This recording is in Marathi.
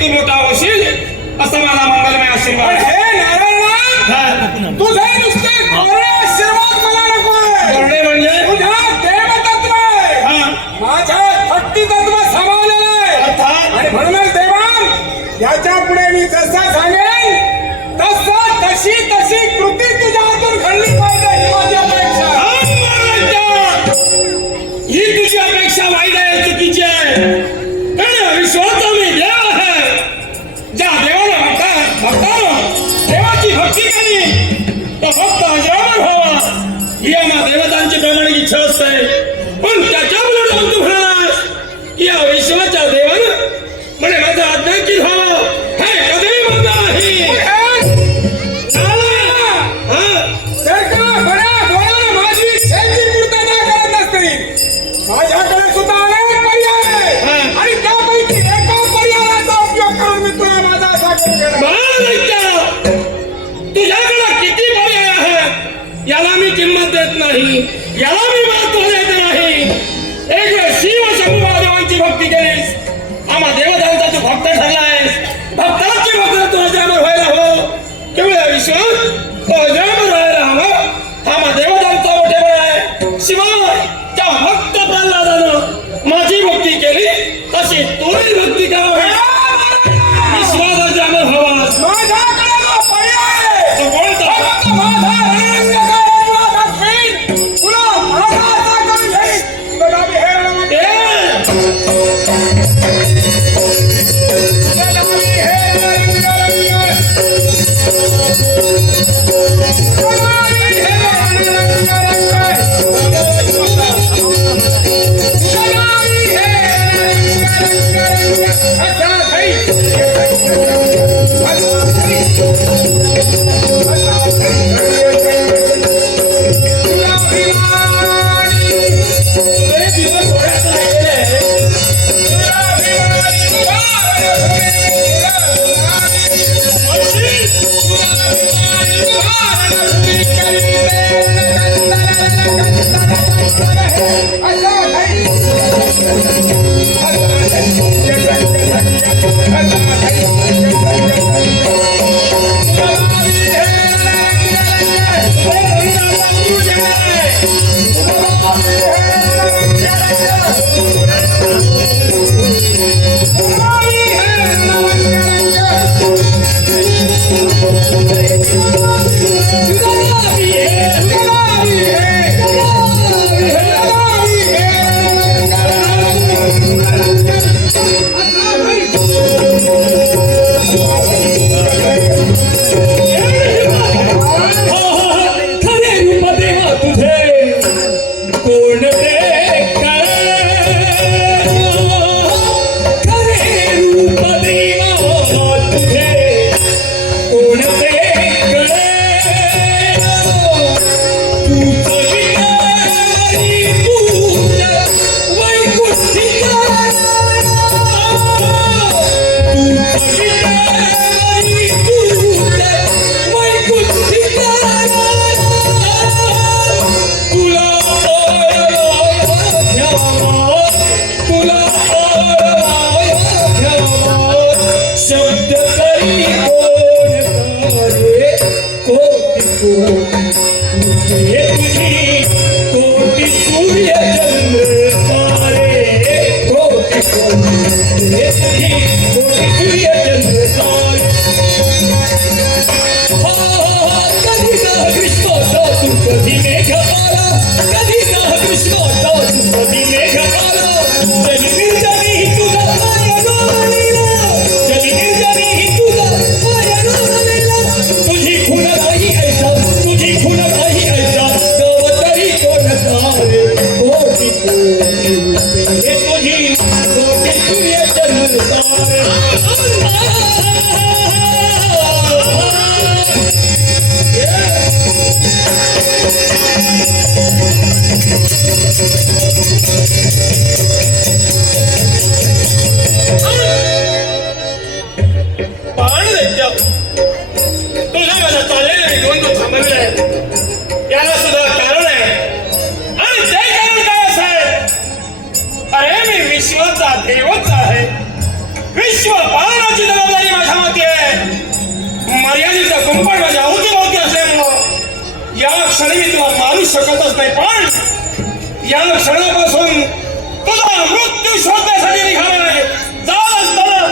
तू मोठा होशील असं मला मंगलमय आशीर्वाद. हे नारायण तुझे नुसते कोरडे आशीर्वाद मला नकोय. कोरडे म्हणजे तुझ्या देवतत्व आहे, माझ्या भक्ती तत्व समावलेलं आहे. आणि म्हणूनच देवा याच्या पुढे मी जसं सांगेन तसं तशी तशी कृती तुझ्या हातून घडली पाहिजे ही माझी अपेक्षा. ही तुझी अपेक्षा वाईट आहे, चुकीची आहे. कारण विश्वाचा मी देव आहे. ज्या देवाला भक्तानो देवाची भक्ती केली तो भक्त अजरामर व्हावा ही आम्हा देवतांची प्रामाणिक इच्छा असते. पण त्याच्यामुळे तू म्हणालास की या विश्वाच्या देवानं म्हणे माझं आज्ञांकित व्हावं हे कधीही म्हणणार नाही. माझ्याकडे सुद्धा अनेक पर्याय आहे आणि त्यापैकी एका पर्यायाचा उपयोग करून मी तुला माझा असा तुझ्याकडे किती पर्याय आहेत याला मी किंमत देत नाही, याला मी महत्व देत नाही. एक वेळ शिव शंभू महादेवांची भक्ती केलीस, आम्हा देवतांचा तू भक्त ठरलायस. भक्तांची भक्त तू अजरामर व्हायला हो केवळ विश्वास तो अजरामर व्हायला हवं हा मा देवतांचा मोठेपणा आहे. शिवाय त्या भक्त प्रल्हादानं माझी भक्ती केली तशी तोही भक्ती करावी. विश्वास अजरामर व्हावास माझ्याकडे जो पर्याय तो कोणता? फक्त माझा रणरंग काय तुला दाखवीन, तुला माझा असा करून घेईन. तुला मी हे रणरंग विश्वाचा देवच आहे. विश्व पालनाची मर्यादेच्या कुंपण माझ्या अवतीभोवती असल्यामुळं या क्षणी मी तुला मारू शकतच नाही, पण या क्षणापासून तुझा मृत्यू शोधण्यासाठी निघाला आहे. जात असताना